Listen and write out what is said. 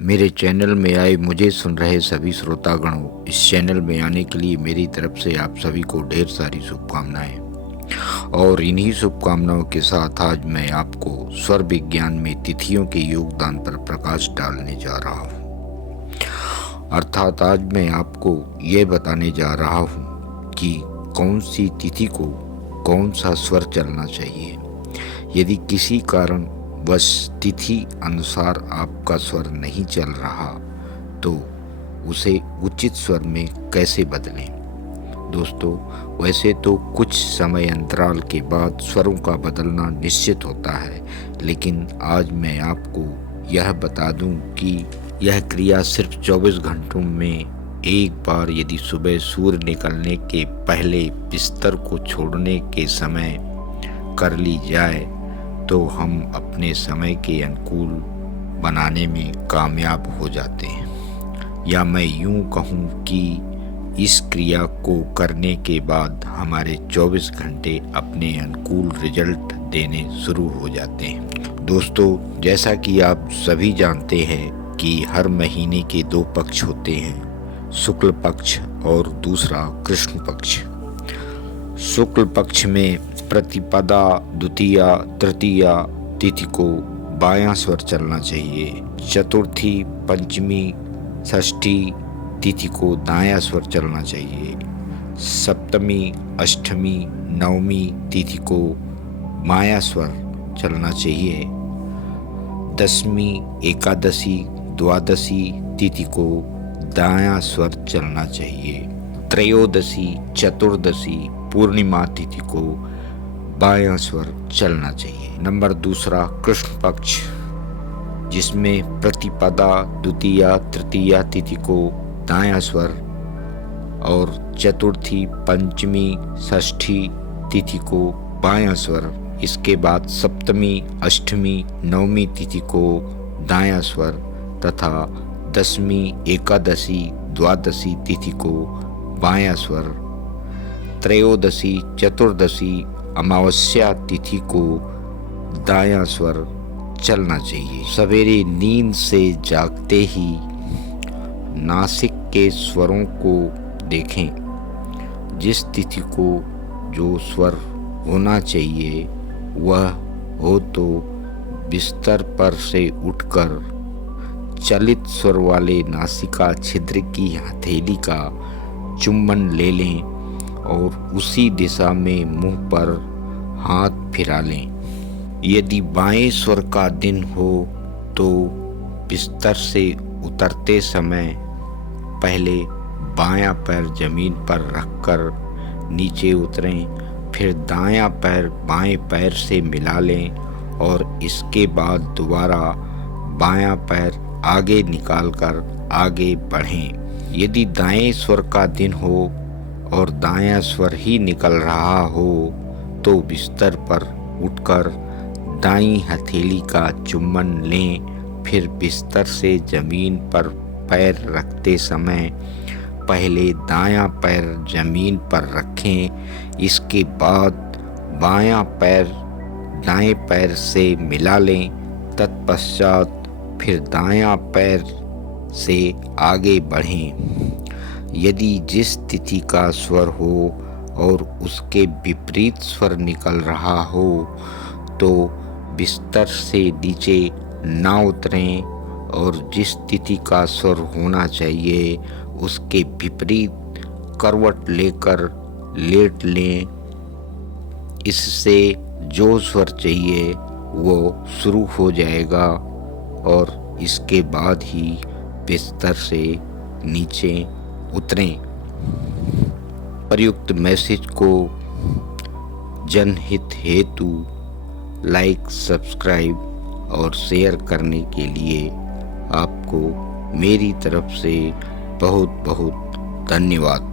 मेरे चैनल में आए मुझे सुन रहे सभी श्रोतागणों, इस चैनल में आने के लिए मेरी तरफ से आप सभी को ढेर सारी शुभकामनाएं। और इन्हीं शुभकामनाओं के साथ आज मैं आपको स्वर विज्ञान में तिथियों के योगदान पर प्रकाश डालने जा रहा हूँ। अर्थात आज मैं आपको ये बताने जा रहा हूँ कि कौन सी तिथि को कौन सा स्वर चलना चाहिए। यदि किसी कारण बस तिथि अनुसार आपका स्वर नहीं चल रहा तो उसे उचित स्वर में कैसे बदलें। दोस्तों, वैसे तो कुछ समय अंतराल के बाद स्वरों का बदलना निश्चित होता है, लेकिन आज मैं आपको यह बता दूं कि यह क्रिया सिर्फ 24 घंटों में एक बार, यदि सुबह सूर्य निकलने के पहले बिस्तर को छोड़ने के समय कर ली जाए तो हम अपने समय के अनुकूल बनाने में कामयाब हो जाते हैं। या मैं यूं कहूं कि इस क्रिया को करने के बाद हमारे 24 घंटे अपने अनुकूल रिजल्ट देने शुरू हो जाते हैं। दोस्तों, जैसा कि आप सभी जानते हैं कि हर महीने के 2 पक्ष होते हैं, शुक्ल पक्ष और दूसरा कृष्ण पक्ष। शुक्ल पक्ष में प्रतिपदा, द्वितीया, तृतीया तिथि को बायां स्वर चलना चाहिए। चतुर्थी, पंचमी, षष्ठी तिथि को दायां स्वर चलना चाहिए। सप्तमी, अष्टमी, नवमी तिथि को बायां स्वर चलना चाहिए। दशमी, एकादशी, द्वादशी तिथि को दायां स्वर चलना चाहिए। त्रयोदशी, चतुर्दशी, पूर्णिमा तिथि को बायां स्वर चलना चाहिए। नंबर दूसरा, कृष्ण पक्ष, जिसमें प्रतिपदा, द्वितीया, तृतीया तिथि को दायां स्वर और चतुर्थी, पंचमी, षष्ठी तिथि को बायां स्वर। इसके बाद सप्तमी, अष्टमी, नवमी तिथि को दायां स्वर तथा दशमी, एकादशी, द्वादशी तिथि को बायां स्वर। त्रयोदशी, चतुर्दशी, अमावस्या तिथि को दायां स्वर चलना चाहिए। सवेरे नींद से जागते ही नासिक के स्वरों को देखें। जिस तिथि को जो स्वर होना चाहिए वह हो तो बिस्तर पर से उठकर चलित स्वर वाले नासिका छिद्र की हथेली का चुंबन ले लें और उसी दिशा में मुंह पर हाथ फिरा लें। यदि बाएं स्वर का दिन हो तो बिस्तर से उतरते समय पहले बायां पैर जमीन पर रखकर नीचे उतरें, फिर दायां पैर बाएं पैर से मिला लें और इसके बाद दोबारा बायां पैर आगे निकालकर आगे बढ़ें। यदि दाएं स्वर का दिन हो और दायां स्वर ही निकल रहा हो तो बिस्तर पर उठकर दाईं हथेली का चुंबन लें। फिर बिस्तर से जमीन पर पैर रखते समय पहले दायां पैर जमीन पर रखें, इसके बाद बायां पैर दाएं पैर से मिला लें। तत्पश्चात फिर दायां पैर से आगे बढ़ें। यदि जिस तिथि का स्वर हो और उसके विपरीत स्वर निकल रहा हो तो बिस्तर से नीचे ना उतरें और जिस तिथि का स्वर होना चाहिए उसके विपरीत करवट लेकर लेट लें। इससे जो स्वर चाहिए वो शुरू हो जाएगा और इसके बाद ही बिस्तर से नीचे उतरें। प्रयुक्त मैसेज को जनहित हेतु लाइक, सब्सक्राइब और शेयर करने के लिए आपको मेरी तरफ से बहुत बहुत धन्यवाद।